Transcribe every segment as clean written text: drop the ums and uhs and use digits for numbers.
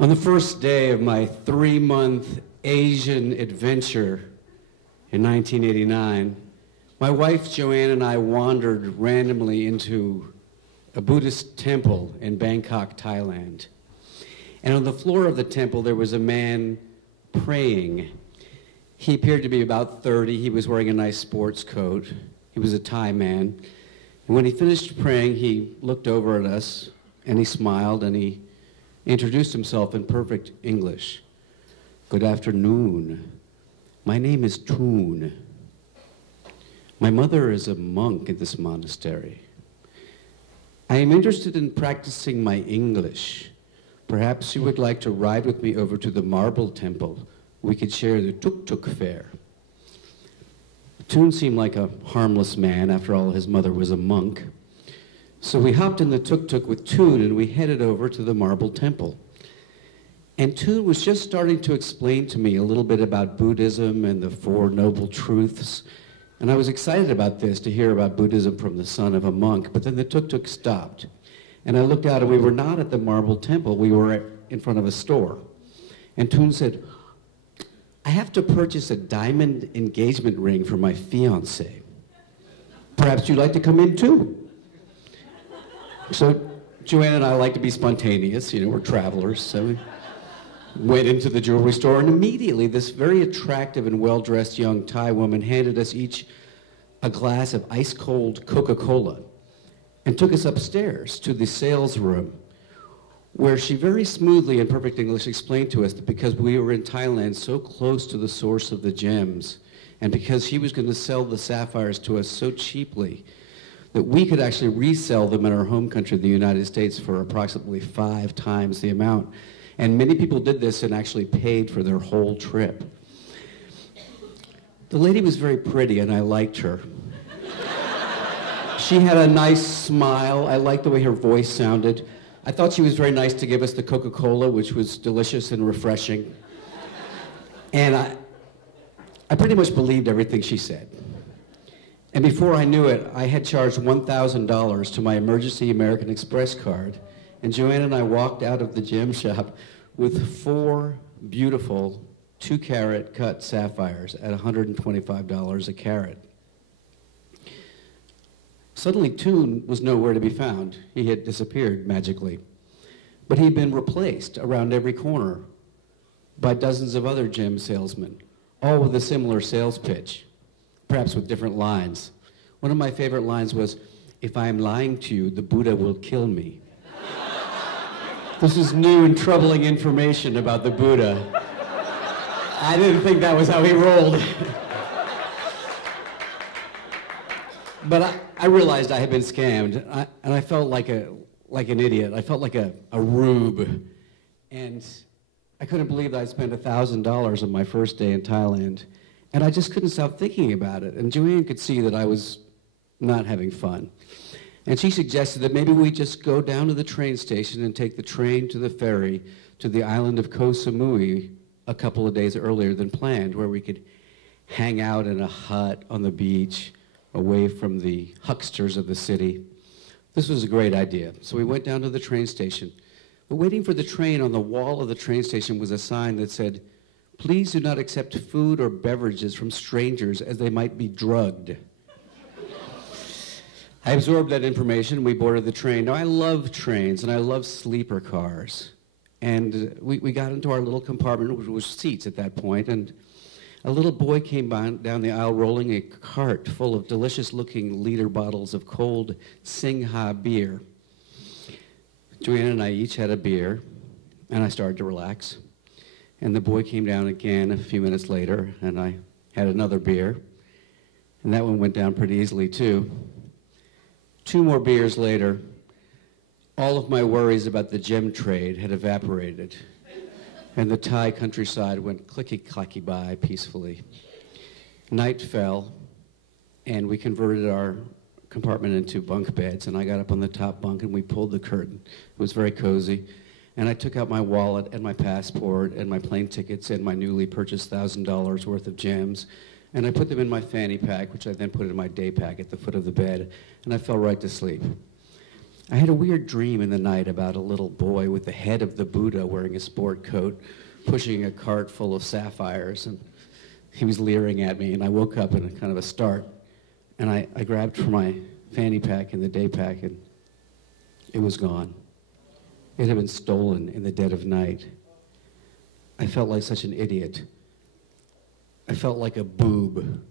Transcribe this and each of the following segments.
On the first day of my 3-month Asian adventure in 1989, my wife Joanne and I wandered randomly into a Buddhist temple in Bangkok, Thailand. And on the floor of the temple there was a man praying. He appeared to be about 30. He was wearing a nice sports coat. He was a Thai man. And when he finished praying, he looked over at us and he smiled and he introduced himself in perfect English. Good afternoon. My name is Toon. My mother is a monk at this monastery. I am interested in practicing my English. Perhaps you would like to ride with me over to the marble temple. We could share the tuk-tuk fare. Toon seemed like a harmless man. After all, his mother was a monk. So we hopped in the tuk-tuk with Toon and we headed over to the marble temple. And Toon was just starting to explain to me a little bit about Buddhism and the Four Noble Truths. And I was excited about this, to hear about Buddhism from the son of a monk. But then the tuk-tuk stopped. And I looked out and we were not at the marble temple. We were in front of a store. And Toon said, I have to purchase a diamond engagement ring for my fiancée. Perhaps you'd like to come in too. So Joanne and I like to be spontaneous, we're travelers, so we went into the jewelry store, and immediately this very attractive and well-dressed young Thai woman handed us each a glass of ice-cold Coca-Cola and took us upstairs to the sales room, where she very smoothly in perfect English explained to us that because we were in Thailand so close to the source of the gems, and because she was going to sell the sapphires to us so cheaply, that we could actually resell them in our home country, the United States, for approximately 5 times the amount. And many people did this and actually paid for their whole trip. The lady was very pretty, and I liked her. She had a nice smile. I liked the way her voice sounded. I thought she was very nice to give us the Coca-Cola, which was delicious and refreshing. And I pretty much believed everything she said. And before I knew it, I had charged $1,000 to my emergency American Express card, and Joanne and I walked out of the gem shop with 4 beautiful 2-carat cut sapphires at $125 a carat. Suddenly, Toon was nowhere to be found. He had disappeared magically. But he'd been replaced around every corner by dozens of other gem salesmen, all with a similar sales pitch, perhaps with different lines. One of my favorite lines was, if I am lying to you, the Buddha will kill me. This is new and troubling information about the Buddha. I didn't think that was how he rolled. But I realized I had been scammed, and I felt like an idiot. I felt like a rube. And I couldn't believe that I'd spent $1,000 on my first day in Thailand. And I just couldn't stop thinking about it. And Joanne could see that I was not having fun. And she suggested that maybe we just go down to the train station and take the train to the ferry to the island of Koh Samui a couple of days earlier than planned, where we could hang out in a hut on the beach away from the hucksters of the city. This was a great idea. So we went down to the train station. But waiting for the train, on the wall of the train station was a sign that said, please do not accept food or beverages from strangers, as they might be drugged. I absorbed that information. We boarded the train. Now, I love trains, and I love sleeper cars. And we got into our little compartment, which was seats at that point, and a little boy came down the aisle rolling a cart full of delicious-looking liter bottles of cold Singha beer. Joanne and I each had a beer, and I started to relax. And the boy came down again a few minutes later, and I had another beer. And that one went down pretty easily, too. 2 more beers later, all of my worries about the gem trade had evaporated, and the Thai countryside went clicky-clacky by peacefully. Night fell, and we converted our compartment into bunk beds, and I got up on the top bunk, and we pulled the curtain. It was very cozy. And I took out my wallet and my passport and my plane tickets and my newly purchased $1,000 worth of gems, and I put them in my fanny pack, which I then put in my day pack at the foot of the bed, and I fell right to sleep. I had a weird dream in the night about a little boy with the head of the Buddha wearing a sport coat, pushing a cart full of sapphires, and he was leering at me, and I woke up in a kind of a start, and I grabbed for my fanny pack in the day pack, and it was gone. It had been stolen in the dead of night. I felt like such an idiot. I felt like a boob,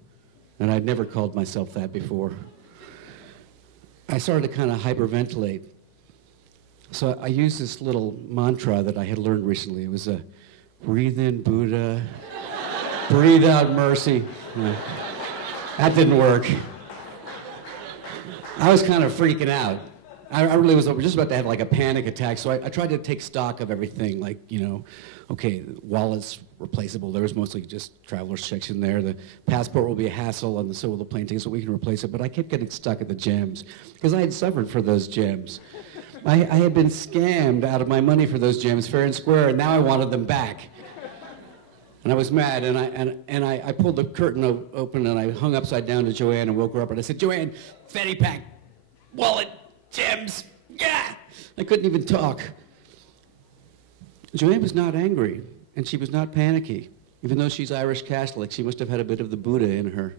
and I'd never called myself that before. I started to kind of hyperventilate. So I used this little mantra that I had learned recently. It was a breathe in Buddha, breathe out mercy. No, that didn't work. I was kind of freaking out. I really was just about to have like a panic attack, so I tried to take stock of everything, like, you know, okay, wallet's replaceable. There was mostly just traveler's checks in there. The passport will be a hassle, and so will the plane tickets, so we can replace it. But I kept getting stuck at the gems, because I had suffered for those gems. I had been scammed out of my money for those gems, fair and square, and now I wanted them back. And I was mad, and I pulled the curtain open, and I hung upside down to Joanne and woke her up, and I said, Joanne, fanny pack, wallet, gems, yeah! I couldn't even talk. Joanne was not angry, and she was not panicky. Even though she's Irish Catholic, she must have had a bit of the Buddha in her.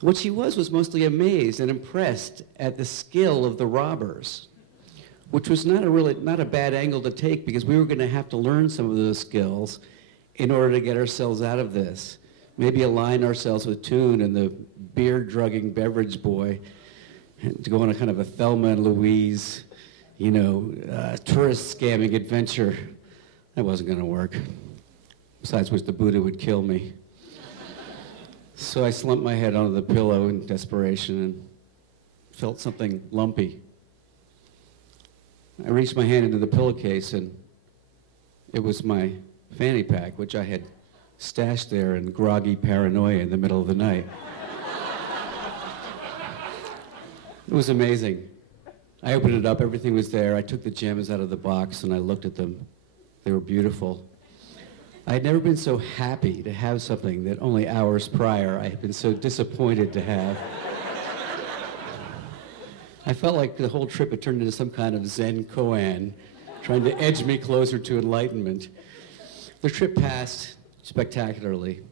What she was mostly amazed and impressed at the skill of the robbers, which was not a bad angle to take, because we were going to have to learn some of those skills in order to get ourselves out of this. Maybe align ourselves with Toon and the beer-drugging beverage boy, to go on a kind of a Thelma and Louise, you know, tourist scamming adventure. That wasn't going to work. Besides which, the Buddha would kill me. So I slumped my head onto the pillow in desperation and felt something lumpy. I reached my hand into the pillowcase, and it was my fanny pack, which I had stashed there in groggy paranoia in the middle of the night. It was amazing. I opened it up, everything was there. I took the gems out of the box and I looked at them. They were beautiful. I had never been so happy to have something that only hours prior I had been so disappointed to have. I felt like the whole trip had turned into some kind of Zen koan, trying to edge me closer to enlightenment. The trip passed spectacularly.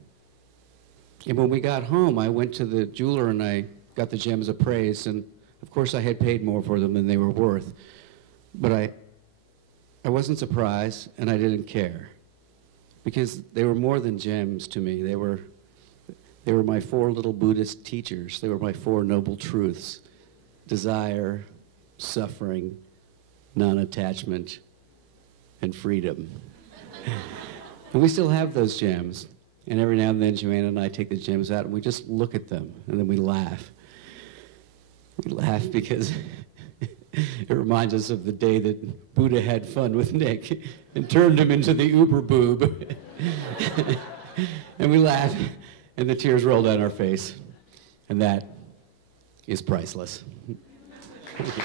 And when we got home, I went to the jeweler and I got the gems appraised, and of course I had paid more for them than they were worth. But I wasn't surprised, and I didn't care, because they were more than gems to me. They were my 4 little Buddhist teachers. They were my 4 noble truths: desire, suffering, non-attachment, and freedom. And we still have those gems. And every now and then, Joanna and I take the gems out, and we just look at them, and then we laugh. We laugh because it reminds us of the day that Buddha had fun with Nick and turned him into the uber boob. And we laugh, and the tears roll down our face. And that is priceless. Thank you.